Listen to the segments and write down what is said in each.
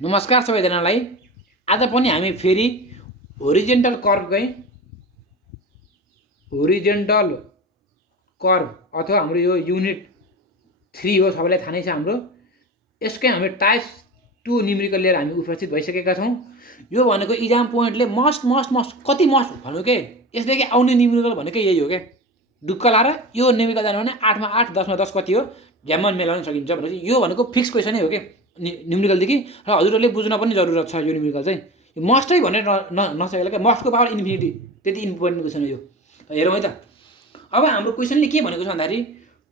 नमस्कार सबैजनालाई। आज पनि हामी फेरि होरिजेन्टल कर्व अथवा हाम्रो यो युनिट 3 हो, सबैलाई थाहा नै छ हाम्रो। यसकै हामी टाइप 2 न्युमेरिकल लिएर हामी उपस्थित भइसकेका छौँ। यो भनेको इक्जाम पोइन्टले मस्ट कति मस्ट भन्नु के यसले आउने न्युमेरिकल भनेकै यही हो के। ढुक्क लाएर यो न्युमेरिकल जानु भने 8 मा 8 10 मा 10 कति हो झ्याम्म मिलाउन सकिन्छ भनेपछि यो भनेको फिक्स क्वेसनै हो के न्युमेरिकलदेखि। र हजुरहरूले बुझ्न पनि जरुरत छ यो न्युमेरिकल चाहिँ मस्टै भनेर नसकेला क्या। मस्टको पावर इन्फिनिटी, त्यति इम्पोर्टेन्ट क्वेसन हो यो। हेरौँ है त। अब हाम्रो क्वेसनले के भनेको छ भन्दाखेरि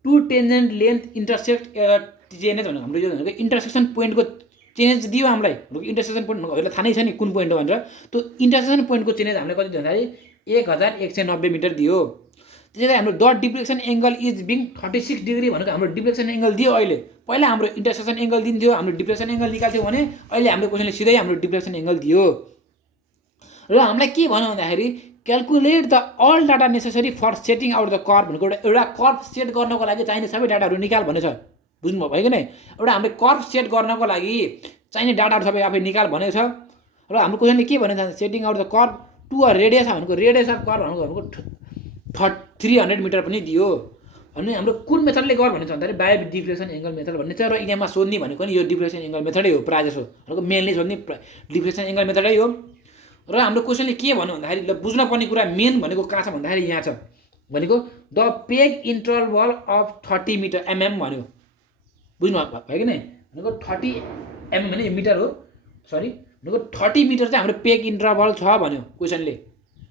to tangent length intersect change भनेको हाम्रो यो भनेको इन्टरसेक्सन पोइन्टको चेन्ज दियो हामीलाई। इन्टरसेक्सन पोइन्ट हजुरलाई थाहा नै छ नि कुन पोइन्ट हो भनेर। त्यो इन्टरसेक्सन पोइन्टको चेन्ज हामीलाई कति दियो भन्दाखेरि 1190 मिटर दियो। त्यसै गरी हाम्रो dot deflection angle is being 36 degree भनेको हाम्रो डिफ्लेक्सन एङ्गल दियो। अहिले पहिला हाम्रो इन्टरसेक्सन एङ्गल दिन्थ्यो, हाम्रो डिफ्लेक्सन एङ्गल निकाल्थ्यो भने अहिले हाम्रो क्वेसनले सिधै हाम्रो डिफ्लेक्सन एङ्गल दियो। र हामीलाई के भन्यो भन्दाखेरि calculate the all data necessary for setting out the curve भनेको एउटा कर्व सेट गर्नको लागि चाहिने सबै डाटाहरू निकाल भनेछ। बुझ्नुभयो भयो कि नै? एउटा हामीले कर्व सेट गर्नको लागि चाहिने डाटाहरू सबै आफै निकाल भनेको छ। र हाम्रो क्वेसनले के भनेको छ setting out the curve to a radius भनेको रेडियस अफ कर्व भनेको 300 मिटर पनि दियो। अनि हाम्रो कुन मेथडले गर भनेको छ भन्दाखेरि बाई डिफ्लेक्सन एङ्गल मेथड भन्ने छ। र इक्जाममा सोध्ने भनेको नि यो डिफ्लेक्सन एङ्गल मेथडै हो प्रायः जसो भनेको मेनली सोध्ने डिफ्लेक्सन एङ्गल मेथडै हो। र हाम्रो क्वेसनले के भन्यो भन्दाखेरि ल बुझ्न पर्ने कुरा मेन भनेको कहाँ छ भन्दाखेरि यहाँ छ भनेको the peg interval of 30 metre MM भन्यो। बुझ्नु भयो कि नै? भनेको 30 एमएम भने मिटर हो, सरी भनेको 30 मिटर चाहिँ हाम्रो पेग इन्टरभल छ भन्यो क्वेसनले।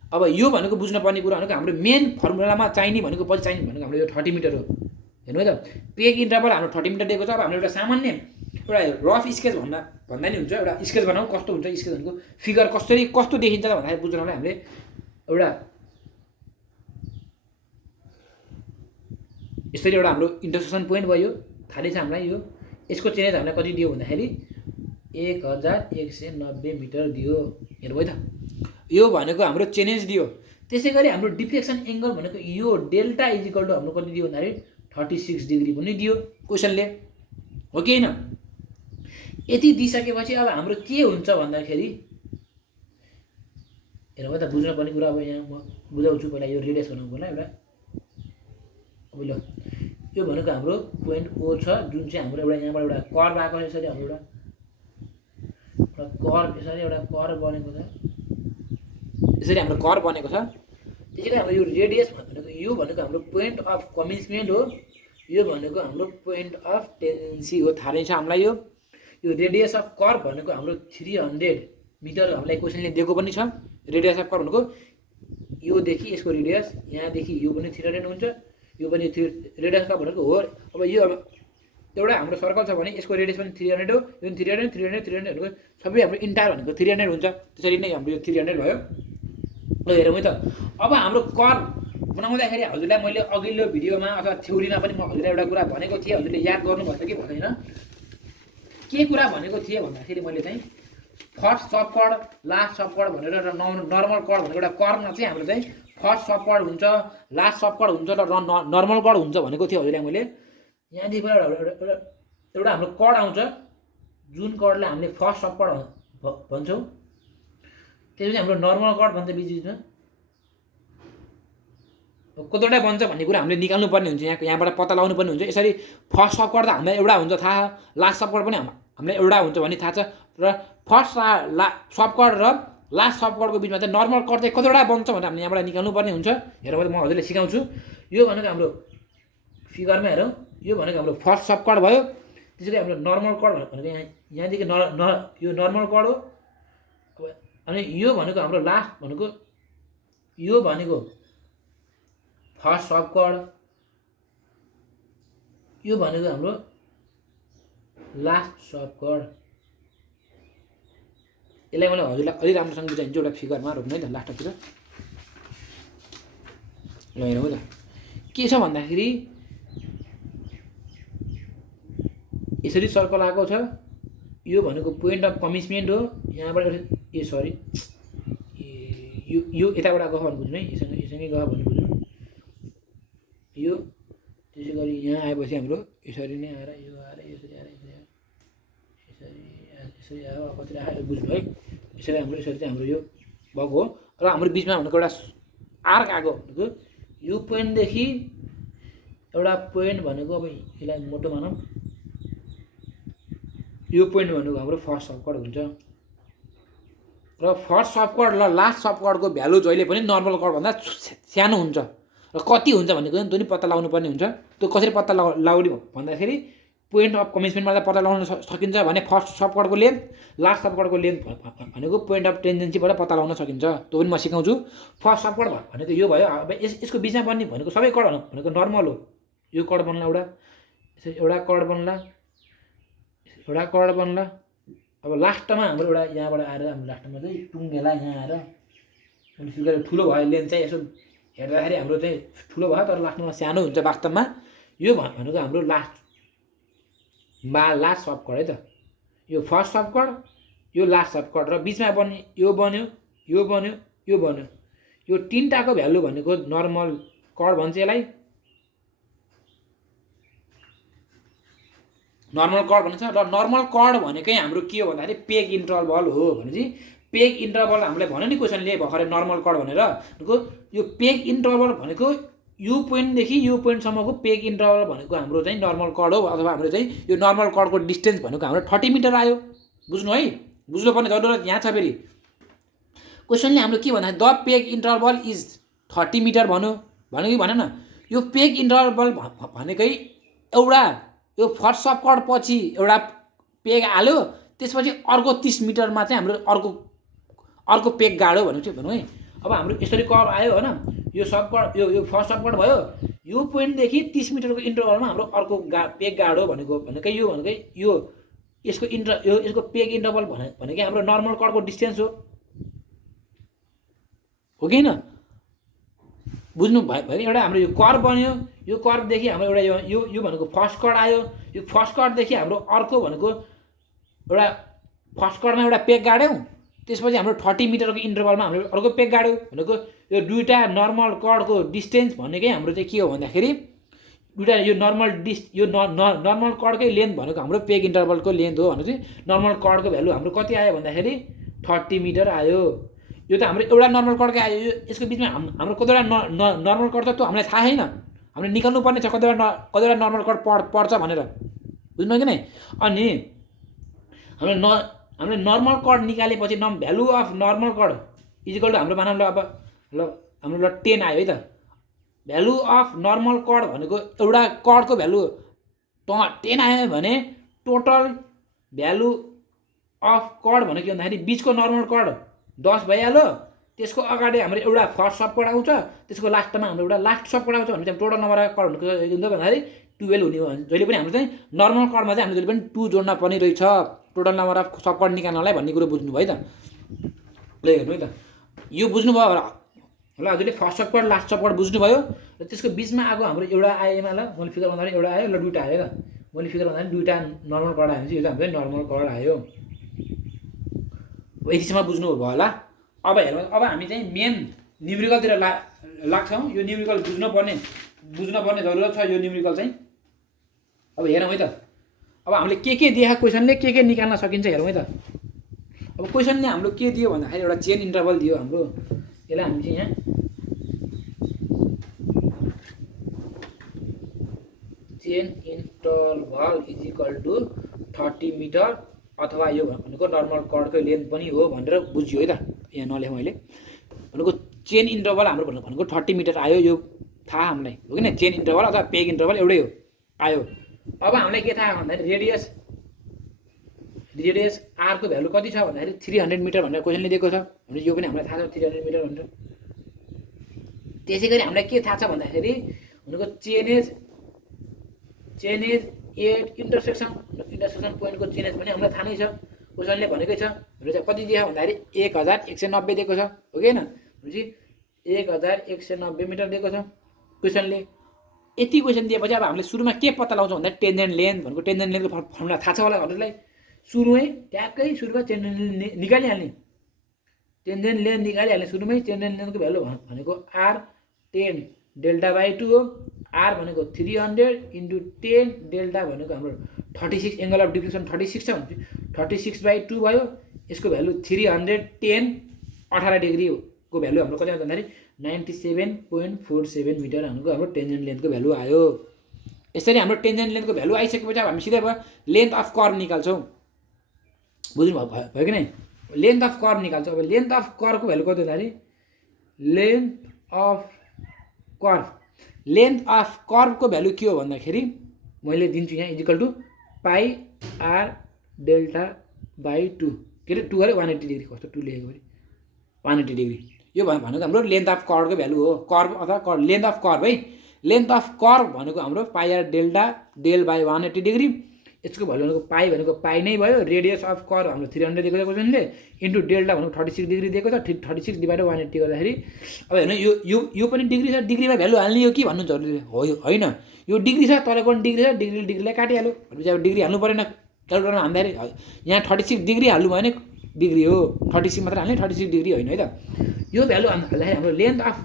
अब यो भनेको बुझ्न पर्ने कुरा भनेको हाम्रो मेन फर्मुलामा चाहिने भनेको पछि चाहिने भनेको हाम्रो यो 30 मिटर हो। हेर्नु है त, पेग इन्टरभल हाम्रो 30 मिटर दिएको छ। अब हाम्रो एउटा सामान्य एउटा रफ स्केच भन्दा नि हुन्छ, एउटा स्केच बनाऊ कस्तो हुन्छ स्केच भनेको फिगर कस्तो देखिन्छ भन्दाखेरि बुझ्नलाई हामीले एउटा यसरी एउटा हाम्रो इन्टरसेक्सन पोइन्ट भयो, थाहा नै छ हामीलाई। यो यसको चेन्ज हामीलाई कति दियो भन्दाखेरि 1190 मिटर दियो। हेर्नु है त, यो भनेको हाम्रो चेन्ज दियो। त्यसै गरी हाम्रो डिफ्लेक्सन एङ्गल भनेको यो डेल्टा इज इक्वल टु हाम्रो कति दियो भन्दाखेरि 36 डिग्री पनि दियो क्वेसनले, हो कि होइन? यति दिइसकेपछि अब हाम्रो के हुन्छ भन्दाखेरि हेर्नु है त, बुझ्न पर्ने कुरा अब यहाँ म बुझाउँछु। पहिला यो रेडियस बनाउनु पर्ला एउटा। अब ल यो भनेको हाम्रो पोइन्ट ओ छ, जुन चाहिँ हाम्रो एउटा यहाँबाट एउटा कर्व आएको छ। यसरी हाम्रो एउटा कर्व यसरी एउटा कर्व बनेको छ, यसरी हाम्रो कर्व बनेको छ। त्यसै गरी हाम्रो यो रेडियस भनेको यो भनेको हाम्रो पोइन्ट अफ कमिन्समेन्ट हो, यो भनेको हाम्रो पोइन्ट अफ टेन्डेन्सी हो। थाहा नै छ हामीलाई। यो रेडियस अफ कर्व भनेको हाम्रो 300 मिटर हामीलाई क्वेसनले दिएको पनि छ। रेडियस अफ कर्व भनेको योदेखि यसको रेडियस यहाँदेखि यो पनि 300 हुन्छ, यो पनि रेडियस कर्व भनेको हो। अब यो एउटा हाम्रो सर्कल छ भने यसको रेडियस पनि 300 हो, यो 300 भनेको सबै हाम्रो इन्टायर भनेको 300 हुन्छ। त्यसरी नै हाम्रो यो 300 भयो। ल हेरौँ है त। अब हाम्रो कर्व बनाउँदाखेरि हजुरलाई मैले अघिल्लो भिडियोमा अथवा थ्योरीमा पनि म हजुरलाई एउटा कुरा भनेको थिएँ, हजुरले याद गर्नुभएको कि भन्दैन? के कुरा भनेको थिएँ भन्दाखेरि मैले चाहिँ फर्स्ट सबकर्ड लास्ट सबकर्ड भनेर र नर्मल कर्ड भनेको एउटा कर्वमा चाहिँ हाम्रो चाहिँ फर्स्ट सबकर्ड हुन्छ, लास्ट सबकर्ड हुन्छ र नर्मल कर्ड हुन्छ भनेको थियो हजुरलाई मैले। यहाँदेखि एउटा हाम्रो कर्ड आउँछ, जुन कर्डलाई हामीले फर्स्ट सबकर्ड भन्छौँ, त्यसपछि हाम्रो नर्मल कर्ड भन्छ बिचमा कतिवटा बन्छ भन्ने कुरा हामीले निकाल्नु पर्ने हुन्छ। यहाँबाट पत्ता लगाउनु पर्ने हुन्छ। यसरी फर्स्ट सबकर्ड त हामीलाई एउटा हुन्छ थाहा, लास्ट सबकर्ड पनि हामीलाई एउटा हुन्छ भन्ने थाहा छ। र फर्स्ट सबकर्ड र लास्ट सबकर्डको बिचमा चाहिँ नर्मल कर्ड चाहिँ कतिवटा बन्छ भनेर हामीले यहाँबाट निकाल्नु पर्ने हुन्छ। हेरौँ म हजुरले सिकाउँछु। यो भनेको हाम्रो फिगरमा हेरौँ, यो भनेको हाम्रो फर्स्ट सबकर्ड भयो। त्यसरी हाम्रो नर्मल कर्ड भनेको यहाँदेखि यो नर्मल कर्ड हो। अनि यो भनेको हाम्रो लास्ट भनेको यो भनेको फर्स्ट सबकर्ड, यो भनेको हाम्रो लास्ट सबकर्ड। यसलाई मैले हजुरलाई अलि राम्रोसँग बुझाइदिन्छु एउटा फिगरमा। रोक्नु है त लास्टतिर। ल हेरौँ है त के छ भन्दाखेरि यसरी सर्कल आएको छ। यो भनेको पोइन्ट अफ कमिन्समेन्ट हो। यहाँबाट सरी यो यताबाट गयो भने बुझ्नु है, यससँगै गयो भने बुझ्नु। यो त्यसै गरी यहाँ आएपछि हाम्रो यसरी नै आएर यो आएर यसरी आएर यसरी यसरी आयो कति आयो बुझ्नु है। यसरी हाम्रो यसरी चाहिँ हाम्रो यो भएको हो र हाम्रो बिचमा भनेको एउटा आर्क आएको भनेको यो पोइन्टदेखि एउटा पोइन्ट भनेको अब यसलाई मोटो मानौँ, यो पोइन्ट भनेको हाम्रो फर्स्ट सबकट हुन्छ र फर्स्ट सबकट र लास्ट सबकटको भ्यालु जहिले पनि नर्मल कटभन्दा सानो हुन्छ र कति हुन्छ भनेको त्यो नि पत्ता लगाउनु पर्ने हुन्छ। त्यो कसरी पत्ता लगाउने भन्दाखेरि पोइन्ट अफ कमेन्समेन्टमा पत्ता लगाउन सकिन्छ भने फर्स्ट सबकटको लेन्थ लास्ट सबकटको लेन्थ भनेको पोइन्ट अफ टेन्डेन्सीबाट पत्ता लगाउन सकिन्छ। त्यो पनि म सिकाउँछु। फर्स्ट सबकट भनेको यो भयो। अब यसको बिचमा बन्ने भनेको सबै कट भनेको नर्मल हो। यो कट बन्ला एउटा, यसरी एउटा कट बन्ला, एउटा कट बन्ला। अब लास्टमा हाम्रो एउटा यहाँबाट आएर हाम्रो लास्टमा चाहिँ टुङ्गेला यहाँ आएर ठुलो भयो लेन्थ चाहिँ यसो हेर्दाखेरि हाम्रो चाहिँ ठुलो भयो तर लास्टमा सानो हुन्छ वास्तवमा। यो भनेको हाम्रो लास्ट सबकट है त। यो फर्स्ट सबकट, यो लास्ट सबकट र बिचमा बन्ने यो बन्यो, यो बन्यो, यो बन्यो। यो तिनटाको भ्यालु भनेको नर्मल कट भन्छ यसलाई। नर्मल कट भन्छ र नर्मल कट भनेकै हाम्रो के हो भन्दाखेरि पेग इन्टरभल हो। भनेपछि पेग इन्टरभल हामीलाई भन्यो नि क्वेसनले भर्खरै नर्मल कट भनेर। यो पेग इन्टरभल भनेको यो पोइन्टदेखि यो पोइन्टसम्मको पेग इन्टरभल भनेको हाम्रो चाहिँ नर्मल कट हो। अथवा हाम्रो चाहिँ यो नर्मल कटको डिस्टेन्स भनेको हाम्रो 30 मिटर आयो। बुझ्नु है, बुझ्नुपर्ने जरुरत यहाँ छ। फेरि क्वेसनले हाम्रो के भन्दा the peg interval is 30 metre भन्यो कि भनेन। यो पेग इन्टरभल भनेकै एउटा यो फर्स्ट सबकट पछि एउटा पेग हाल्यो, त्यसपछि अर्को 30 मिटरमा चाहिँ हाम्रो अर्को पेग गाड्यो भनेको भनौँ है। अब हाम्रो यसरी कर्भ आयो होइन, यो सबकट यो फर्स्ट सबकट भयो। यो पोइन्टदेखि 30 मिटरको इन्टरभलमा हाम्रो अर्को पेग गाड्यो भनेकै यो यसको पेग इन्टरभल भनेकै हाम्रो नर्मल कटको डिस्टेन्स हो कि होइन? बुझ्नु भयो? एउटा हाम्रो यो कर्भ बन्यो, यो कर्भदेखि हाम्रो एउटा यो भनेको फर्स्ट कट आयो। यो फर्स्ट कटदेखि हाम्रो अर्को भनेको एउटा फर्स्ट कटमा एउटा पेग गाड्यौँ, त्यसपछि हाम्रो 30 मिटरको इन्टरभलमा हाम्रो अर्को पेग गाड्यो भनेको यो दुईवटा नर्मल कटको डिस्टेन्स भनेकै हाम्रो चाहिँ के हो भन्दाखेरि दुईवटा यो नर्मल कटकै लेन्थ भनेको हाम्रो पेग इन्टरभलको लेन्थ हो। भने चाहिँ नर्मल कटको भ्यालु हाम्रो कति आयो भन्दाखेरि 30 मिटर आयो। यो त हाम्रो एउटा नर्मल कटकै आयो। यसको बिचमा हाम्रो कतिवटा नर्मल कट छ त्यो हामीलाई थाहा छैन। हामीले निकाल्नु पर्ने छ कतिवटा नर्मल कट पर्छ भनेर। बुझ्नु कि नै? अनि हामीले नर्मल कट निकालेपछि value of normal cut is equal to हाम्रो मानौँ ल अब हाम्रो 10 आयो है त। भ्यालु अफ नर्मल कट भनेको एउटा कटको भ्यालु 10 आयो भने टोटल भ्यालु अफ कट भनेको के भन्दाखेरि बिचको नर्मल कट 10 भइहाल्यो। त्यसको अगाडि हाम्रो एउटा फर्स्ट सबकट आउँछ, त्यसको लास्टमा हाम्रो एउटा लास्ट सबकट आउँछ भने चाहिँ टोटल नम्बर अफ कट भनेको हुन्छ भन्दाखेरि 12 हुने हो। जहिले पनि हाम्रो चाहिँ नर्मल कटमा चाहिँ हामीले जहिले पनि 2 जोड्न पर्ने रहेछ टोटल नम्बर अफ सबकट निकाल्नलाई भन्ने कुरो बुझ्नु भयो त? ल हेर्नु है त, यो बुझ्नुभयो होला ल। हजुरले फर्स्ट सबकट लास्ट सबकट बुझ्नुभयो र त्यसको बिचमा आएको हाम्रो एउटा आएमा ल मैले फिगर भन्दाखेरि एउटा आयो, ल दुईवटा आयो त। मैले फिगर भन्दाखेरि दुईवटा नर्मल कट आयो भने चाहिँ यो चाहिँ हाम्रो नर्मल कट आयो। यतिसम्म बुझ्नुभयो होला। अब हेर्नु, अब हामी चाहिँ मेन न्युमेरिकलतिर लाग्छौँ। यो न्युमेरिकल बुझ्नुपर्ने जरुरत छ यो न्युमेरिकल चाहिँ। अब हेरौँ है त, अब हामीले के दिएको क्वेसनले के निकाल्न सकिन्छ हेरौँ है त। अब क्वेसनले हाम्रो के दियो भन्दाखेरि एउटा चेन इन्टरभल दियो हाम्रो। यसलाई हामी चाहिँ यहाँ chain interval is equal to 30 metre अथवा यो भनेको नर्मल कटको लेन्थ पनि हो भनेर बुझ्यो है त। यहाँ नलेखेँ मैले भनेको चेन इन्टरभल हाम्रो भनेको 30 मिटर आयो। यो थाहा हामीलाई हो कि न? चेन इन्टरभल अथवा पेग इन्टरभल एउटै हो आयो। अब हामीलाई के थाहा भन्दाखेरि रेडियस आरको भ्यालु कति छ भन्दाखेरि 300 मिटर भनेर क्वेसनले दिएको छ। भने यो पनि हामीलाई थाहा छ 300 मिटर भनेर। त्यसै गरी हामीलाई के थाहा छ भन्दाखेरि भनेको chain as at intersection पोइन्टको chain as पनि हामीलाई थाहा नै छ, क्वेसनले भनेकै छ। भनेर चाहिँ कति दिएको भन्दाखेरि 1190 दिएको छ हो कि होइन? भनेपछि 1190 मिटर दिएको छ क्वेसनले। यति क्वेसन दिएपछि अब हामीले सुरुमा के पत्ता लगाउँछौँ भन्दा टेन्जेन्ट लेन्थ भनेको टेन्जेन्ट लेन्थको फर्मुला थाहा छ होला हजुरलाई। सुरुमै ट्याक्कै सुरुमा टेन्जेन्ट लेन्थ निकालिहाल्ने, टेन्जेन्ट लेन्थ निकालिहाल्ने सुरुमै। टेन्जेन्ट लेन्थको भ्यालु भनेको R10 डेल्टा बाई 2 हो। आर भनेको 300 इन्टु 10 डेल्टा भनेको हाम्रो 36 एङ्गल अफ डिफ्लेक्सन 36 छ भने 36/2 भयो। यसको भ्यालु 310 18 डिग्रीको भ्यालु हाम्रो कति आउँछ भन्दाखेरि 97.47 मिटर हाम्रो टेन्जेन्ट लेन्थको भ्यालु आयो। यसरी हाम्रो टेन्जेन्ट लेन्थको भ्यालु आइसकेपछि अब हामी सिधै लेन्थ अफ कर्भ निकाल्छौँ। बुझ्नु भयो कि नै? लेन्थ अफ कर्भ निकाल्छौँ। अब लेन्थ अफ कर्भको भ्यालु कति भन्दाखेरि लेन्थ अफ कर्भको भ्यालु के हो भन्दाखेरि मैले दिन्छु यहाँ is equal to pi R delta by 2 के अरे 2 अरे 180 डिग्री कस्तो 2 लेखेको फेरि 180 डिग्री यो भनेको हाम्रो लेन्थ अफ कर्भको भ्यालु हो। कर्भ अथवा लेन्थ अफ कर्भ है। लेन्थ अफ कर्भ भनेको हाम्रो pi R delta del by 180 degree. यसको भ्यालु भनेको पाई नै भयो। रेडियस अफ कर्भ हाम्रो 300 दिएको छ क्वेसनले इन्टु डेल्टा भनेको 36 डिग्री दिएको छ। 36 डिभाइड 180 गर्दाखेरि अब हेर्नु यो पनि डिग्री छ। डिग्रीमा भ्यालु हाल्ने हो कि भन्नु जरुरी होइन। यो डिग्री छ तलको पनि डिग्री छ। डिग्रीलाई काटिहाल्यो भनेपछि अब डिग्री हाल्नु परेन। क्यालकुलेटरमा हाल्दाखेरि यहाँ 36 डिग्री हाल्नु भयो भने डिग्री हो। 36 मात्र हाल्ने 36 डिग्री होइन है त। यो भ्यालु हाल्दाखेरि हाम्रो लेन्थ अफ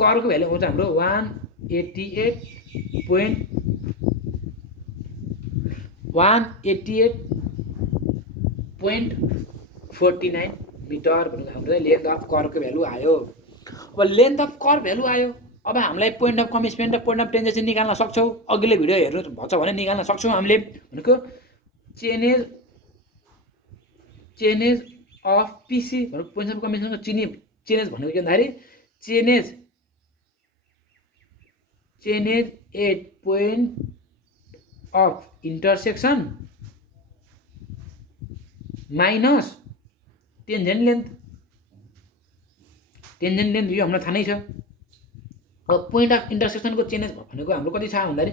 कर्भको भ्यालु आउँछ हाम्रो 188.49 मिटर भनेको हाम्रो लेन्थ अफ कर्भको भ्यालु आयो। अब लेन्थ अफ कर्भ भ्यालु आयो। अब हामीलाई पोइन्ट अफ कमिटमेन्ट र पोइन्ट अफ टेन्जेन्सी निकाल्न सक्छौँ। अघिल्लो भिडियो हेर्नु भन्छ भने निकाल्न सक्छौँ हामीले। भनेको चेनेज अफ पिसी भनेको पोइन्ट अफ कमिटमेन्टको चेनेज भनेको के भन्दाखेरि chainage at point of intersection minus tangent length यो हामीलाई थाहा नै छ। अब पोइन्ट अफ इन्टरसेक्सनको चेन्ज भनेको हाम्रो कति छ भन्दाखेरि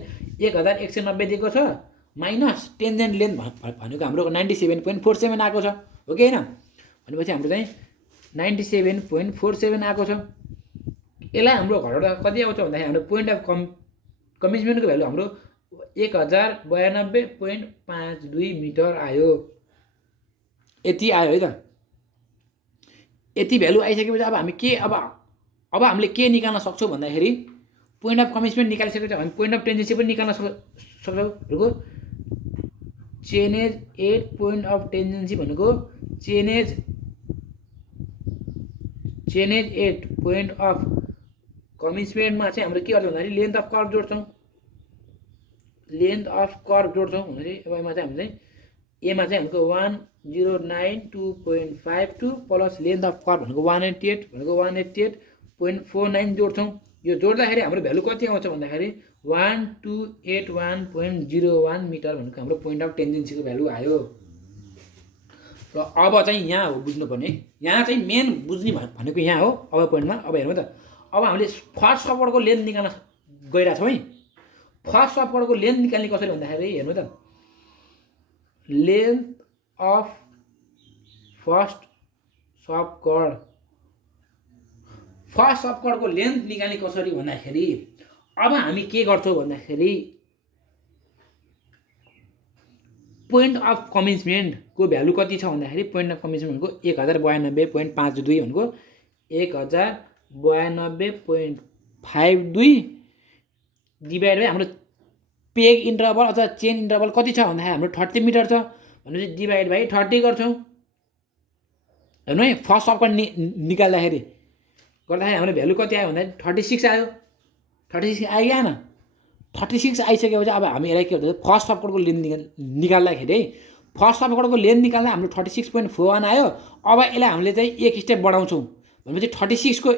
1190 दिएको छ माइनस टेन्जेन्ट लेन्थ भनेको हाम्रो 97.47 आएको छ हो कि होइन? भनेपछि हाम्रो चाहिँ 97.47 आएको छ। यसलाई हाम्रो घटाउँदा कति आउँछ भन्दाखेरि हाम्रो पोइन्ट अफ कमिटमेन्टको भ्यालु हाम्रो 1092.52 मिटर आयो। यति आयो है त। यति भ्यालु आइसकेपछि अब हामी के अब हामीले के निकाल्न सक्छौँ भन्दाखेरि पोइन्ट अफ कमिटमेन्ट निकालिसकेपछि हामी पोइन्ट अफ टेन्जेन्सी पनि निकाल्न सक्छौँ। चेनेज एट पोइन्ट अफ टेन्जेन्सी भनेको चेनेज एट पोइन्ट अफ कमिटमेन्टमा चाहिँ हाम्रो के गर्छ भन्दाखेरि लेन्थ अफ कर्भ जोड्छौँ। भन्दाखेरि अब यसमा चाहिँ हामीले एमा चाहिँ भनेको 1092.52 प्लस लेन्थ अफ कर्भ भनेको 188.49 जोड्छौँ। यो जोड्दाखेरि हाम्रो भ्यालु कति आउँछ भन्दाखेरि 1281.01 मिटर भनेको हाम्रो पोइन्ट अफ टेन्जेन्सीको भ्यालु आयो। र अब चाहिँ यहाँ हो बुझ्नुपर्ने। यहाँ चाहिँ मेन बुझ्ने भनेको यहाँ हो। अब पोइन्टमा अब हेर्नु त। अब हामीले फर्स्ट सपोर्टको लेन्थ निकाल्न गइरहेको छौँ है। फर्स्ट सपोर्टको लेन्थ निकाल्ने कसरी भन्दाखेरि हेर्नु त। लेन्थ अफ फर्स्ट सबकर्डको लेन्थ निकाल्ने कसरी भन्दाखेरि अब हामी के गर्छौँ भन्दाखेरि पोइन्ट अफ कमिटमेन्टको भ्यालु कति छ भन्दाखेरि पोइन्ट अफ कमिटमेन्ट भनेको 1092.52 भनेको 1092.52 डिभाइड बाई हाम्रो पेग इन्टरभल अथवा चेन इन्टरभल कति छ भन्दाखेरि हाम्रो 30 मिटर छ भनेपछि डिभाइड बाई 30 गर्छौँ। हेर्नु है फर्स्ट सबकर्ड निकाल्दाखेरि हाम्रो भ्यालु कति आयो भन्दाखेरि 36 आयो। 36 आइएन। 36 आइसकेपछि अब हामी यसलाई के भन्छ फर्स्ट सबकर्डको लेन्थ निकाल्दाखेरि है फर्स्ट सबकर्डको लेन्थ निकाल्दा हाम्रो 36.41 आयो। अब यसलाई हामीले चाहिँ एक स्टेप बढाउँछौँ भनेपछि 36 को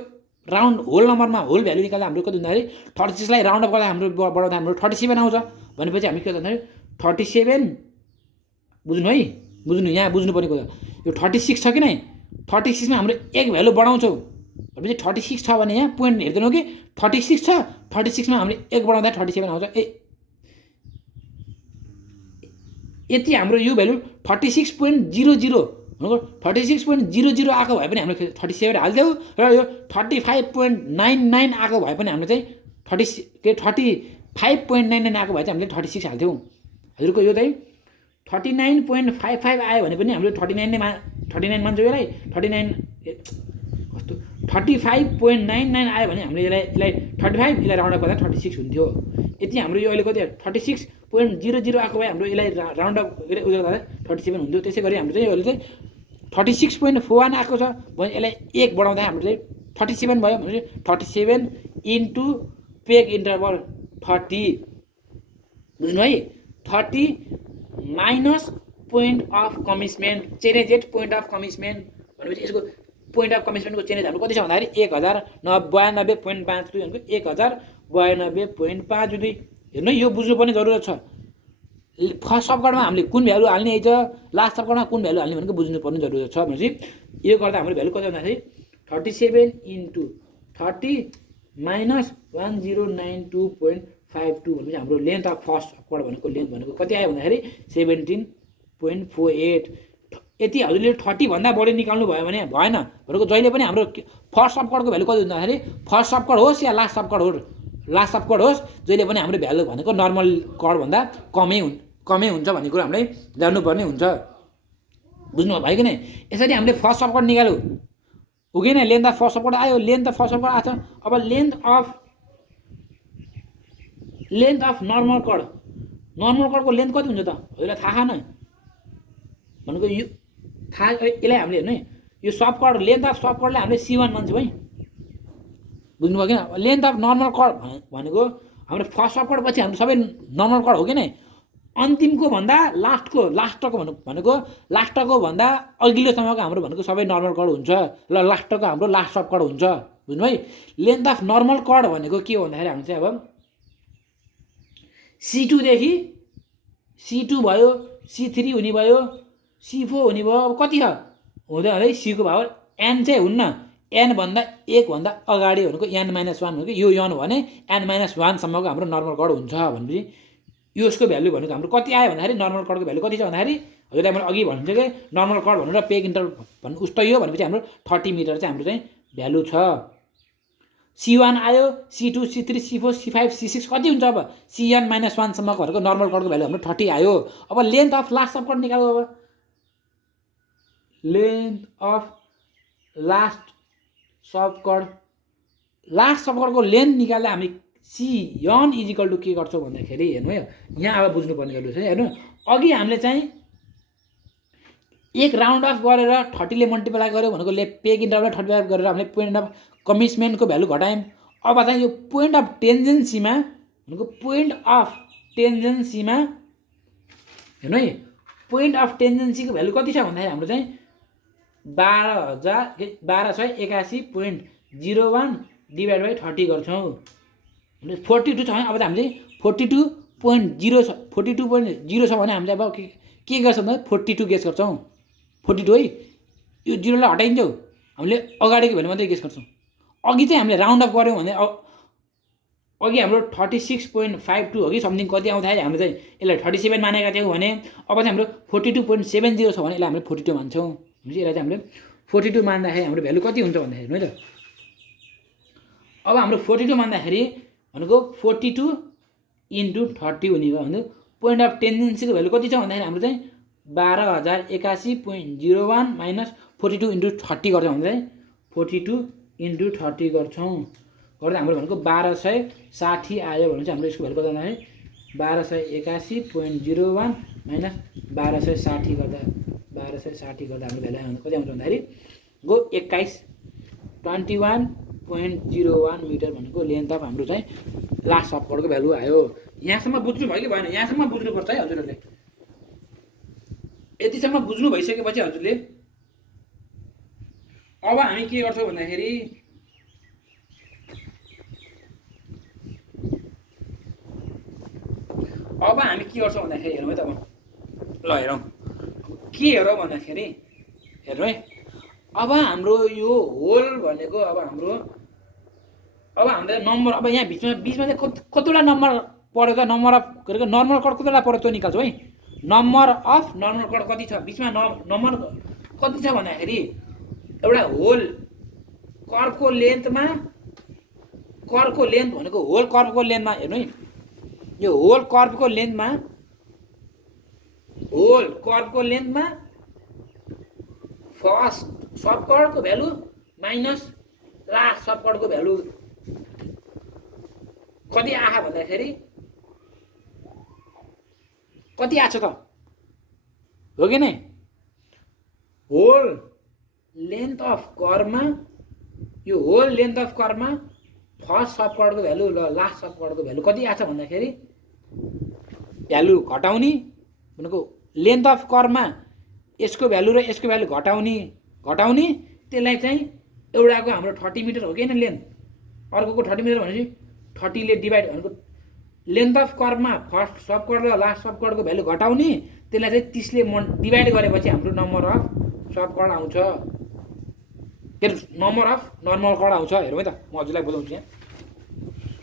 राउन्ड होल नम्बरमा होल भ्यालु निकाल्दा हाम्रो कति हुँदाखेरि 36 लाई राउन्ड अप गर्दा हाम्रो बढाउँदा हाम्रो 37 आउँछ। भनेपछि हामी के भन्दाखेरि 37 बुझ्नु है। बुझ्नु यहाँ बुझ्नुपर्ने कुरा यो 36 छ कि नै 36 मा हाम्रो एक भ्यालु बढाउँछौँ भनेपछि 36 छ भने यहाँ पोइन्ट हेर्दैनौ कि 36 छ 36 मा हामीले एक बढाउँदा 37 आउँछ। यति हाम्रो यो भ्यालु 36.00 भनेको 36.00 आएको भए पनि हामीले 37 हाल्थ्यौँ र यो 35.99 आएको भए पनि हामीले चाहिँ 35.99 आएको भए चाहिँ हामीले 36 हाल्थ्यौँ। हजुरको यो चाहिँ 39.55 आयो भने पनि हामीले 39 मान्छौँ यसलाई 39 35.99 आयो भने हामीले यसलाई 35 यसलाई राउन्ड अप गर्दा 36 हुन्थ्यो। यति हाम्रो यो अहिले कति 36.00 आएको भए हाम्रो यसलाई राउन्ड अप उयो गर्दा 37 हुन्थ्यो। त्यसै गरी हाम्रो चाहिँ अहिले चाहिँ 36.41 आएको छ भने यसलाई 1 बढाउँदा हाम्रो चाहिँ 37 भयो भने 37 इन्टु पेग इन्टरभल 30 बुझ्नु है। 30 minus point of commitment change point of commitment भनेपछि यसको पोइन्ट अफ कमिटमेन्टको चेन्ज हाम्रो कति छ भन्दाखेरि 1092.52 भनेको 1092.52 हेर्नु यो बुझ्नुपर्ने जरुरत छ। फर्स्ट सबकर्डमा हामीले कुन भ्यालु हाल्ने छ लास्ट सबकर्डमा कुन भ्यालु हाल्ने भनेको बुझ्नुपर्ने जरुरत छ भनेपछि यो गर्दा हाम्रो भ्यालु कति भन्दाखेरि 37 इन्टु 30 माइनस 1092.52 भनेपछि हाम्रो लेन्थ अफ फर्स्ट सबकर्ड भनेको लेन्थ भनेको कति आयो भन्दाखेरि 17.48। यति हजुरले 30 भन्दा बढी निकाल्नु भयो भने भएन भनेको जहिले पनि हाम्रो फर्स्ट सबकर्डको भ्यालु कति हुँदाखेरि फर्स्ट सबकर्ड होस् या लास्ट सबकर्ड होस् जहिले पनि हाम्रो भ्यालु भनेको नर्मल कर्ड भन्दा कमै हुन्छ भन्ने कुरा हामीले जान्नुपर्ने हुन्छ। बुझ्नु भयो कि नै। यसरी हामीले फर्स्ट सबकर्ड निकाल्यो हो कि नै। लेन्थ अफ फर्स्ट सबकर्ड आयो, लेन्थ अफ फर्स्ट सबकर्ड आछ। अब लेन्थ अफ नर्मल कर्डको लेन्थ कति हुन्छ त हजुरलाई थाहा छैन भनेको यो थाहा यसलाई हामीले हेर्नु है। यो सबकर्ड लेन्थ अफ सबकर्डले हामीले C1 मान्छौँ है। बुझ्नुभयो कि लेन्थ अफ नर्मल कर्ड भनेको हाम्रो फर्स्ट सबकर्ड पछि हाम्रो सबै नर्मल कर्ड हो कि नै। अन्तिमको भन्दा लास्टको भनेको लास्टको भन्दा अघिल्लोसम्मको हाम्रो भनेको सबै नर्मल कर्ड हुन्छ ल लास्टको हाम्रो लास्ट सबकर्ड हुन्छ। बुझ्नु है। लेन्थ अफ नर्मल कर्ड भनेको के हो भन्दाखेरि हाम्रो चाहिँ अब C2 देखि C2 भयो, C3 हुने भयो, C4 हुने भयो। अब कति छ हुँदैन है C को पावर n चाहिँ हुन्न। n भन्दा 1 भन्दा अगाडि भनेको n - 1 भनेको यो n भने n - 1 सम्मको हाम्रो नर्मल कर्ड हुन्छ भनेपछि यसको भ्यालु भनेको हाम्रो कति आयो भन्दाखेरि नर्मल कर्डको भ्यालु कति छ भन्दाखेरि हजुरलाई मैले अघि भनिन्छ कि नर्मल कर्ड भनेर पेग इन्टरभल भन्नु उस्तो यो भनेपछि हाम्रो 30 मिटर चाहिँ हाम्रो चाहिँ भ्यालु छ। C1 आयो, C2, C3, C4, C5, C6 कति हुन्छ अब Cn - 1 सम्मको भनेको नर्मल कर्डको भ्यालु हाम्रो 30 आयो। अब लेन्थ अफ लास्ट सबकर्ड निकाल्नु। अब लेन्थ अफ लास्ट सबकर्डको लेन्थ निकाल्दा हामी Cn इजिकल टु के गर्छौँ भन्दाखेरि हेर्नु है यहाँ अब बुझ्नुपर्ने जरुरी छ। हेर्नु अघि हामीले चाहिँ एक राउन्ड अफ गरेर 30 ले मल्टिप्लाई गर्यो भनेको पेग इन्टरभल 35 गरेर हामीले पोइन्ट अफ कमिटमेन्टको भ्यालु घटायौँ। अब चाहिँ यो पोइन्ट अफ टेन्जेन्सीमा भनेको पोइन्ट अफ टेन्जेन्सीमा हेर्नु है पोइन्ट अफ टेन्जेन्सीको भ्यालु कति छ भन्दाखेरि हाम्रो चाहिँ 1281.01 डिभाइड बाई 30 गर्छौँ। 42 छ भने अब हामीले 42.0 छ 42.0 छ भने हामीले अब के गर्छौँ भन्दा 42 गेस गर्छौँ। 42 है यो 0 लाई हटाइदिन्छौँ हामीले अगाडिको भ्यालु मात्रै गेस गर्छौँ। अघि चाहिँ हामीले राउन्ड अफ गऱ्यौँ भने अघि हाम्रो 36.52 हो कि समथिङ कति आउँदाखेरि हामीले चाहिँ यसलाई 37 मानेका थियौँ भने अब चाहिँ हाम्रो 42.70 छ भने यसलाई हामीले 42 मान्छौँ। भनेपछि यसलाई चाहिँ हामीले 42 मान्दाखेरि हाम्रो भ्यालु कति हुन्छ भन्दाखेरि हेर्नु है त। अब हाम्रो 42 मान्दाखेरि भनेको 42 इन्टु 30 हुने भयो भने पोइन्ट अफ टेन्डेन्सीको भ्यालु कति छ भन्दाखेरि हाम्रो चाहिँ 12,081.01 माइनस 42 इन्टु 30 गर्छौँ भने चाहिँ 42 इन्टु 30 गर्छौँ गर्दा हाम्रो भनेको 1260 आयो भने चाहिँ हाम्रो यसको भ्यालु कति भन्दाखेरि 1281.01 माइनस 1260 गर्दा हाम्रो भ्यालु आयो कति आउँछ भन्दाखेरि 21.01 मिटर भनेको लेन्थ अफ हाम्रो चाहिँ लास्ट सबकर्डको भ्यालु आयो। यहाँसम्म बुझ्नु भयो कि भएन? यहाँसम्म बुझ्नुपर्छ है हजुरहरूले। यतिसम्म बुझ्नु भइसकेपछि हजुरले अब हामी के गर्छौँ भन्दाखेरि हेरौँ है त। ल हेरौँ के हेरौँ भन्दाखेरि हेर्नु है अब हाम्रो यो होल भनेको अब हामीले नम्बर अब यहाँ बिचमा चाहिँ कतिवटा नम्बर पऱ्यो त नम्बर अफ गरेको नर्मल कर्ड कतिवटा पऱ्यो त्यो निकाल्छौँ है। नम्बर अफ नर्मल कर्ड कति छ बिचमा नम्बर कति छ भन्दाखेरि एउटा होल कर्वको लेन्थमा कर्वको लेन्थ भनेको होल कर्वको लेन्थमा हेर्नु है यो होल कर्वको लेन्थमा फर्स्ट सबकर्डको भ्यालु माइनस लास्ट सबकर्डको भ्यालु कति आयो भन्दाखेरि कति आछ त हो कि नै होल लेन्थ अफ कर्वमा यो होल लेन्थ अफ कर्वमा फर्स्ट सबकर्डको भ्यालु र लास्ट सबकर्डको भ्यालु कति आछ भन्दाखेरि भ्यालु घटाउने भनेको लेन्थ अफ कर्वमा यसको भ्यालु र यसको भ्यालु घटाउने त्यसलाई चाहिँ एउटाको हाम्रो 30 मिटर हो कि हैन लेन्थ अर्कोको 30 मिटर भनेपछि 30 ले डिभाइड भनेको लेन्थ अफ कर्वमा फर्स्ट सबकर्ड र लास्ट सबकर्डको भ्यालु घटाउने त्यसलाई चाहिँ 30 ले डिभाइड गरेपछि हाम्रो नम्बर अफ सबकर्ड आउँछ के नम्बर अफ नर्मल कर्ड आउँछ हेरौँ है त म हजुरलाई बुझाउँछु यहाँ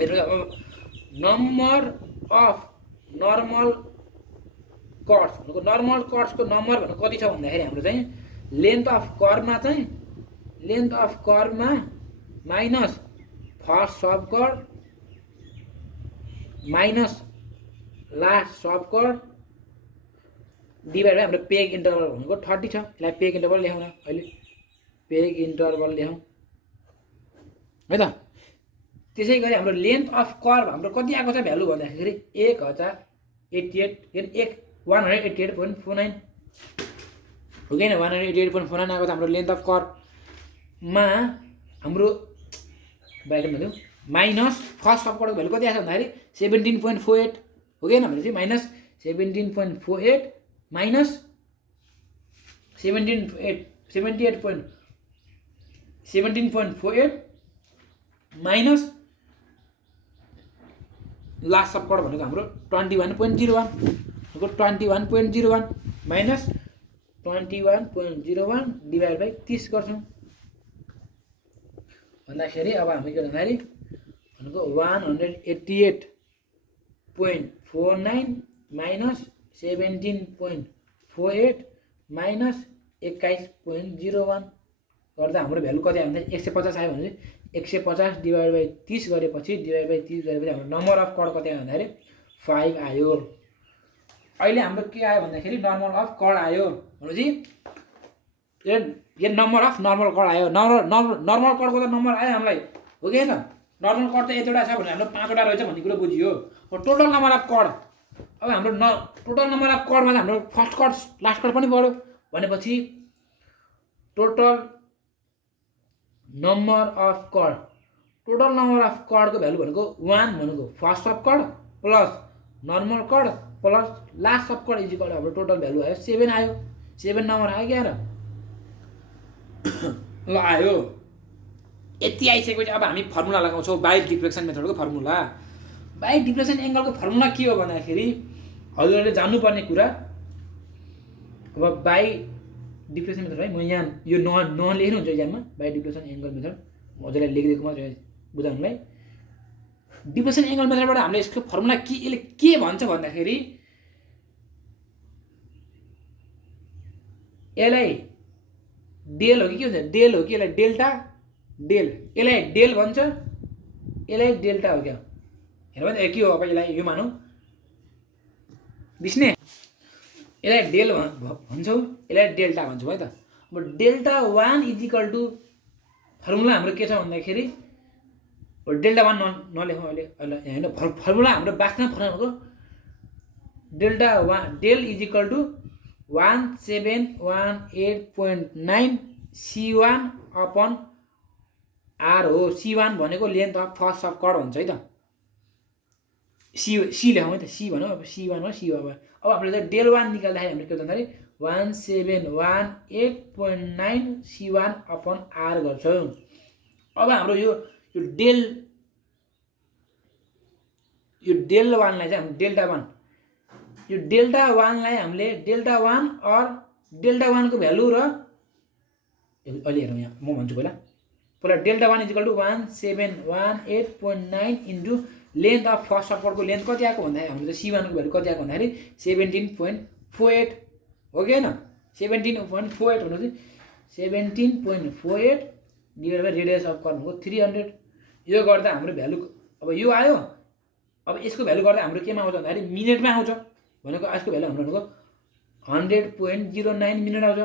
हेर्नु अब नम्बर अफ नर्मल कर्ड्स भनेको नर्मल कर्ड्सको नम्बर भनेको कति छ भन्दाखेरि हाम्रो चाहिँ लेन्थ अफ कर्वमा minus first subchord minus last subchord divide by हाम्रो पेग इन्टरभल भनेको 30 छ यसलाई पेग इन्टरभल लेखौँ न अहिले पेग इन्टरभल लेखौँ है त त्यसै गरी हाम्रो लेन्थ अफ कर्व हाम्रो कति आएको छ भ्यालु भन्दाखेरि 188.49 हो कि हैन 188.49 आएको छ हाम्रो लेन्थ अफ कर्वमा हाम्रो बाहिर भन्नु माइनस फर्स्ट सबकर्डको भ्यालु कति आएको छ भन्दाखेरि 17.48 हो कि हैन भनेपछि माइनस 17.48 माइनस 17.48 माइनस लास्ट सबकर्ड भनेको हाम्रो 21.01 भनेको 21.01 माइनस 21.01 डिभाइड बाइ 30 गर्छौँ भन्दाखेरि अब हामी के भन्दाखेरि भनेको 188.49 माइनस 17.48 माइनस 21.01 गर्दा हाम्रो भ्यालु कति आयो भन्दाखेरि 150 आयो भने 150 डिभाइड बाइ 30 गरेपछि हाम्रो नम्बर अफ कर्ड कति आयो भन्दाखेरि 5 आयो अहिले हाम्रो के आयो भन्दाखेरि नर्मल अफ कर्ड आयो भनेपछि यो नम्बर अफ नर्मल कर्ड आयो नर्मल कर्डको त नम्बर आयो हामीलाई हो कि हैन नर्मल कर्ड त यतिवटा छ भने हाम्रो 5 वटा रहेछ भन्ने कुरो बुझियो टोटल नम्बर अफ कर्ड अब हाम्रो टोटल नम्बर अफ कर्डमा चाहिँ हाम्रो फर्स्ट कर्ड लास्ट कर्ड पनि बढ्यो भनेपछि टोटल नम्बर अफ कर्ड को भ्यालु भनेको 1 भनेको first sub chord plus normal chord plus last sub chord equal हाम्रो टोटल भ्यालु आयो 7 आयो 7 नम्बर आयो क्या र ल आयो यति आइसकेपछि अब हामी फर्मुला लगाउँछौँ बाइ डिफ्लेक्सन मेथडको फर्मुला बाइ डिफ्लेक्सन एंगलको फर्मुला के हो भन्दाखेरि हजुरहरूले जान्नुपर्ने कुरा अब बाइ डिफ्लेक्सन मेथड है म यहाँ यो नलेख्नुहुन्छ एक्जाममा बाइ डिफ्लेक्सन एंगल मेथड हजुरलाई लेखिदिएको मात्रै बुझाउनुलाई डिफ्लेक्सन एंगल मेथडबाट हामीले यसको फर्मुला यसले के भन्छ भन्दाखेरि यसलाई डेल हो कि के भन्छ डेल हो कि यसलाई डेल्टा डेल यसलाई डेल भन्छ यसलाई डेल्टा हो क्या हेर्नु त के हो अब यसलाई यो मानौ बिस्ने यसलाई डेल भन्छौँ यसलाई डेल्टा भन्छौँ है त अब डेल्टा 1 इक्वल टु फर्मुला हाम्रो के छ भन्दाखेरि डेल्टा 1 नलेखौँ अहिले हैन फर्मुला हाम्रो वास्तवमा फर्मुलाको delta 1 del equal to 1718.9 C1 upon R हो C1 भनेको length of first sub chord भन्छ है त सी लेखौँ है त सी भनौँ अब C1 हो सी अब हामीले चाहिँ डेल 1 निकाल्दाखेरि हामीले के भन्दाखेरि 1718.9 C1 अपन R गर्छौँ अब हाम्रो यो डेल 1 लाई चाहिँ हामी डेल्टा 1 यो डेल्टा 1 लाई हामीले डेल्टा 1 और डेल्टा 1 को भ्यालु र अहिले हेरौँ यहाँ म भन्छु पहिला delta 1 equal to 1718.9 into length of first सबकर्डको लेन्थ कति आएको भन्दाखेरि हाम्रो चाहिँ C1 को भ्यालु कति आएको भन्दाखेरि 17.48 हो कि हैन 17.48 हुनु चाहिँ 17.48 divide by radius of curve हो 300 यो गर्दा हाम्रो भ्यालु अब यो आयो अब यसको भ्यालु गर्दा हाम्रो केमा आउँछ भन्दाखेरि मिनेटमा आउँछ भनेको यसको भ्यालु हाम्रो भनेको 100.09 मिनेट आउँछ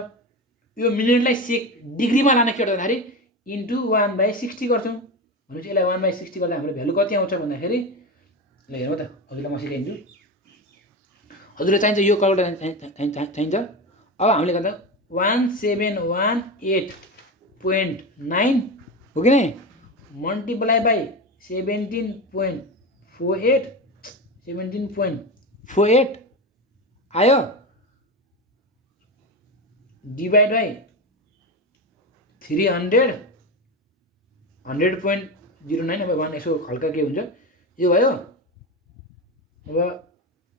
यो मिनेटलाई सेक डिग्रीमा लान के गर्दाखेरि इन्टु 1/60 गर्छौँ भनेपछि यसलाई 1/60 गर्दा हाम्रो भ्यालु कति आउँछ भन्दाखेरि ल हेरौँ त हजुरलाई म सिकाइदिन्छु हजुरलाई चाहिन्छ यो क्यालकुलेटर चाहिन्छ अब हामीले गर्दा 1718.9 हो कि नै मल्टिप्लाई बाई 17.48 आयो डिभाइड बाई 300 100.09 अब 1 यसो हल्का के हुन्छ यो भयो अब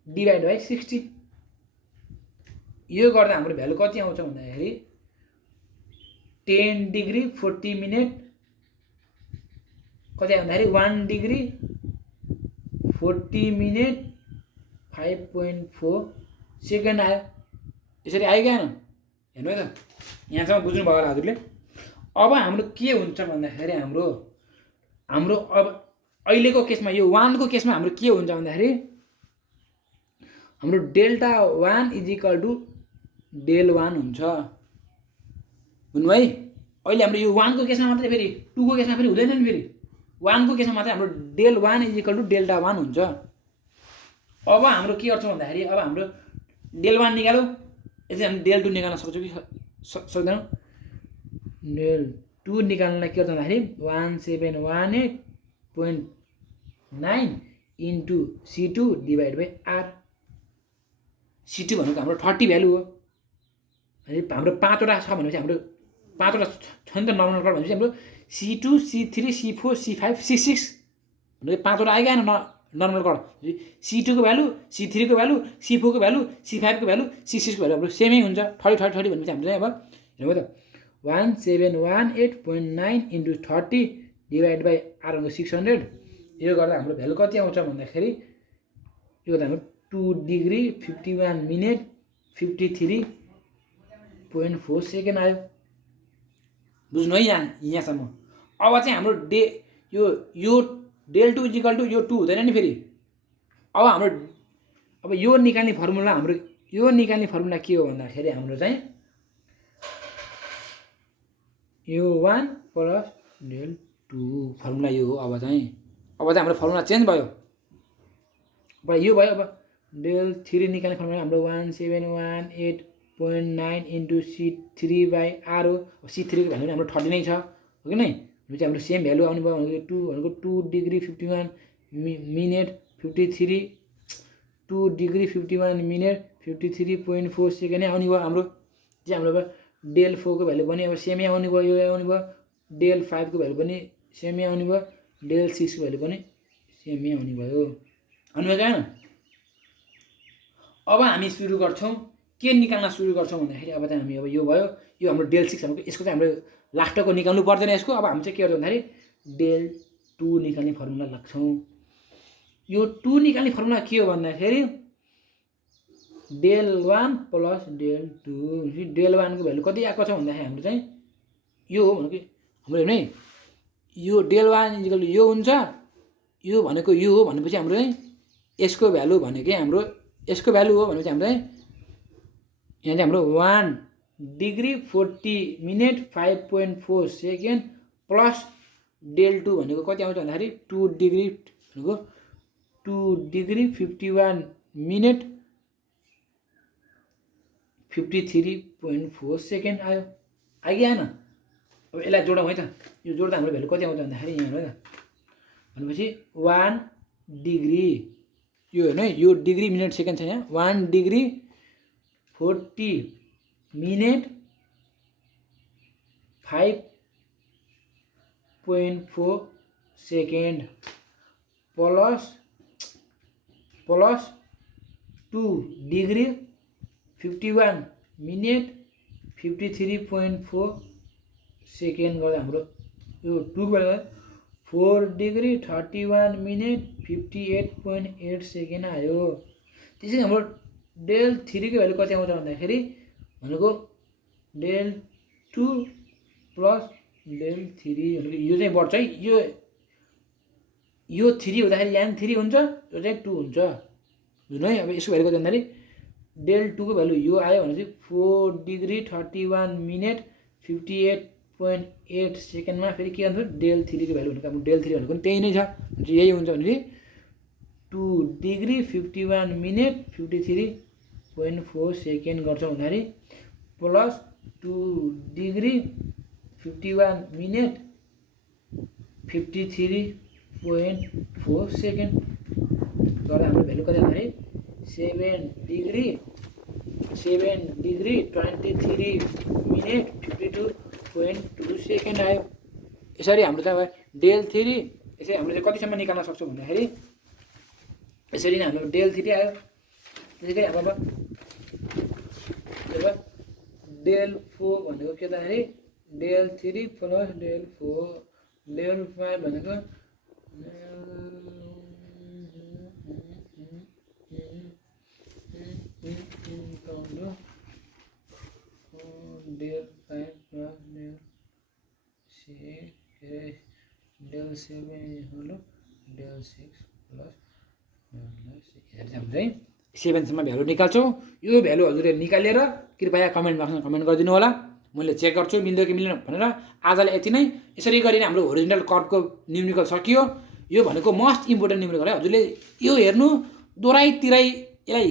डिभाइड बाई 60 यो गर्दा हाम्रो भ्यालु कति आउँछ भन्दाखेरि 10 डिग्री 40 मिनट कति आयो भन्दाखेरि 1 डिग्री 40 मिनट 5.4 सेकेन्ड आयो यसरी आयो क्या हेर्नु है त यहाँसम्म बुझ्नु भयो होला हजुरले अब हाम्रो के हुन्छ भन्दाखेरि हाम्रो अब अहिलेको केसमा यो 1 को केसमा हाम्रो के हुन्छ भन्दाखेरि हाम्रो delta 1 is equal to del 1 हुन्छ हुनु है अहिले हाम्रो यो 1 को केसमा मात्रै फेरि 2 को केसमा फेरि हुँदैन नि फेरि 1 को केसमा मात्रै हाम्रो del 1 is equal to delta 1 हुन्छ अब हाम्रो के गर्छौँ भन्दाखेरि अब हाम्रो डेल 1 निकालौँ यसरी हामी डेल 2 निकाल्न सक्छौँ कि सक्दैनौँ डेल 2 निकाल्नलाई के गर्छ भन्दाखेरि 1718.9 into C2 divide by R C2 भनेको हाम्रो 30 भ्यालु हो हाम्रो 5वटा छ भनेपछि हाम्रो 5वटा छ नि त नर्मल कट भनेपछि हाम्रो C2 C3 C4 C5 C6 भनेको 5वटा आइगएन नर्मल कट C2 को भ्यालु C3 को भ्यालु C4 को भ्यालु C5 को भ्यालु C6 को भ्यालु हाम्रो सेमै हुन्छ 30 भनेपछि हाम्रो चाहिँ अब हेर्नु त 1718.9 इन्टु 30 डिभाइड बाई R भनेको 600 यो गर्दा हाम्रो भ्यालु कति आउँछ भन्दाखेरि यो गर्दा हाम्रो 2 डिग्री 51 मिनट 53.4 सेकेन्ड आयो बुझ्नु है यहाँसम्म अब चाहिँ हाम्रो यो डेल 2 इक्वल टु यो 2 हुँदैन नि फेरि अब हाम्रो अब यो निकाल्ने फर्मुला के हो भन्दाखेरि हाम्रो चाहिँ यो 1 प्लस डेल 2 फर्मुला यो हो अब चाहिँ हाम्रो फर्मुला चेन्ज भयो अब यो भयो अब डेल 3 निकाल्ने फर्मुला हाम्रो 1718.9 इन्टु C3 बाई R हो C3 को भ्यालु हाम्रो 30 नै छ हो कि नै भनेपछि हाम्रो सेम भ्यालु आउने भयो भनेको 2 degree 51 minute 53 2 degree 51 minute 53.4 second आउने भयो हाम्रो चाहिँ हाम्रो डेल 4 को भ्यालु पनि अब सेमै आउने भयो यो आउने भयो डेल 5 को भ्यालु पनि सेमै आउने भयो डेल 6 को भ्यालु पनि सेमै आउने भयो आउनु भयो अब हामी सुरु गर्छौँ के निकाल्न सुरु गर्छौँ भन्दाखेरि अब चाहिँ हामी अब यो भयो यो हाम्रो डेल 6 भनेको यसको चाहिँ हाम्रो लास्टको निकाल्नु पर्दैन यसको अब हामी चाहिँ के गर्छौँ भन्दाखेरि डेल 2 निकाल्ने फर्मुला लाग्छौँ यो 2 निकाल्ने फर्मुला के हो भन्दाखेरि डेल 1 प्लस डेल 2 डेल 1 को भ्यालु कति आएको छ भन्दाखेरि हाम्रो चाहिँ यो हो भनेको हाम्रो हेर्नु है यो डेल 1 इक्वल टु यो हुन्छ यो भनेको यो हो भनेपछि हाम्रो चाहिँ यसको भ्यालु भनेकै हाम्रो यसको भ्यालु हो भनेपछि हाम्रो चाहिँ यहाँ चाहिँ हाम्रो 1 degree 40 minute 5.4 second plus del 2 भनेको कति आउँछ भन्दाखेरि 2 डिग्री भनेको 2 डिग्री 51 मिनट 53.4 सेकेन्ड आयो आएन अब यसलाई जोडौँ है त यो जोड्दा हाम्रो भ्यालु कति आउँछ भन्दाखेरि यहाँ हेर्नु है त भनेपछि 1 डिग्री यो हेर्नु है यो डिग्री मिनट सेकेन्ड छ यहाँ 1 degree 40 minute 5.4 second plus 2 degree 51 minute 53.4 second गर्दा हाम्रो यो 2 को 4 डिग्री 31 मिनट 58.8 सेकेन्ड आयो त्यसै हाम्रो डेल 3 को भ्यालु कति आउँछ भन्दाखेरि भनेको डेल 2 प्लस डेल 3 भनेको यो चाहिँ बढ्छ है यो 3 हुँदाखेरि यहाँ 3 हुन्छ यो चाहिँ 2 हुन्छ बुझ्नु है अब यसको भ्यालु कति भन्दाखेरि डेल 2 को भ्यालु यो आयो भने चाहिँ 4 डिग्री 31 मिनट 0.8 सेकेन्डमा फेरि के गर्नु डेल थ्रीको भ्यालु भनेको अब डेल थ्री भनेको पनि त्यही नै छ यही हुन्छ भने 2 डिग्री 51 मिनट 53.4 सेकेन्ड गर्छौँ भन्दाखेरि प्लस 2 डिग्री 51 मिनट 53.4 सेकेन्ड गर्दा हाम्रो भ्यालु कति भन्दाखेरि 7 डिग्री 23 मिनट 52.2 सेकेन्ड आयो। यसरी हाम्रो चाहिँ डेल थ्री यसरी हामीले चाहिँ कतिसम्म निकाल्न सक्छौँ भन्दाखेरि यसरी नै हाम्रो डेल थ्री आयो। त्यसै गरी अब डेल फोर भनेको के भन्दाखेरि del three plus del four del five भनेको del five plus del seven hello del six plus हामी चाहिँ 7सम्म भ्यालु निकाल्छौँ। यो भ्यालु हजुरले निकालेर कृपया कमेन्ट बक्समा कमेन्ट गरिदिनु होला, मैले चेक गर्छु मिल्दो कि मिल्दैन भनेर। आजलाई यति नै। यसरी गरिने हाम्रो होरिजोन्टल कर्वको न्युमेरिकल सकियो। यो भनेको मोस्ट इम्पोर्टेन्ट न्युमेरिकल है। हजुरले यो हेर्नु दोहोऱ्याइ तिराइ यसलाई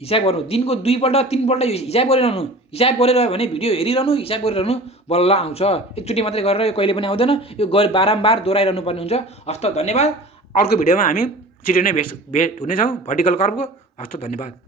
हिसाब गर्नु, दिनको 2 पल्ट 3 पल्ट हिसाब गरिरहनु। हिसाब गरिरह्यो भने भिडियो हेरिरहनु, हिसाब गरिरहनु, बल्ल आउँछ। एकचोटि मात्रै गरेर यो कहिले पनि आउँदैन, यो बारम्बार दोहोऱ्याइरहनु पर्ने हुन्छ। हस्त धन्यवाद। अर्को भिडियोमा हामी छिटो नै भेट हुनेछौँ भर्टिकल कर्वको। हस्त धन्यवाद।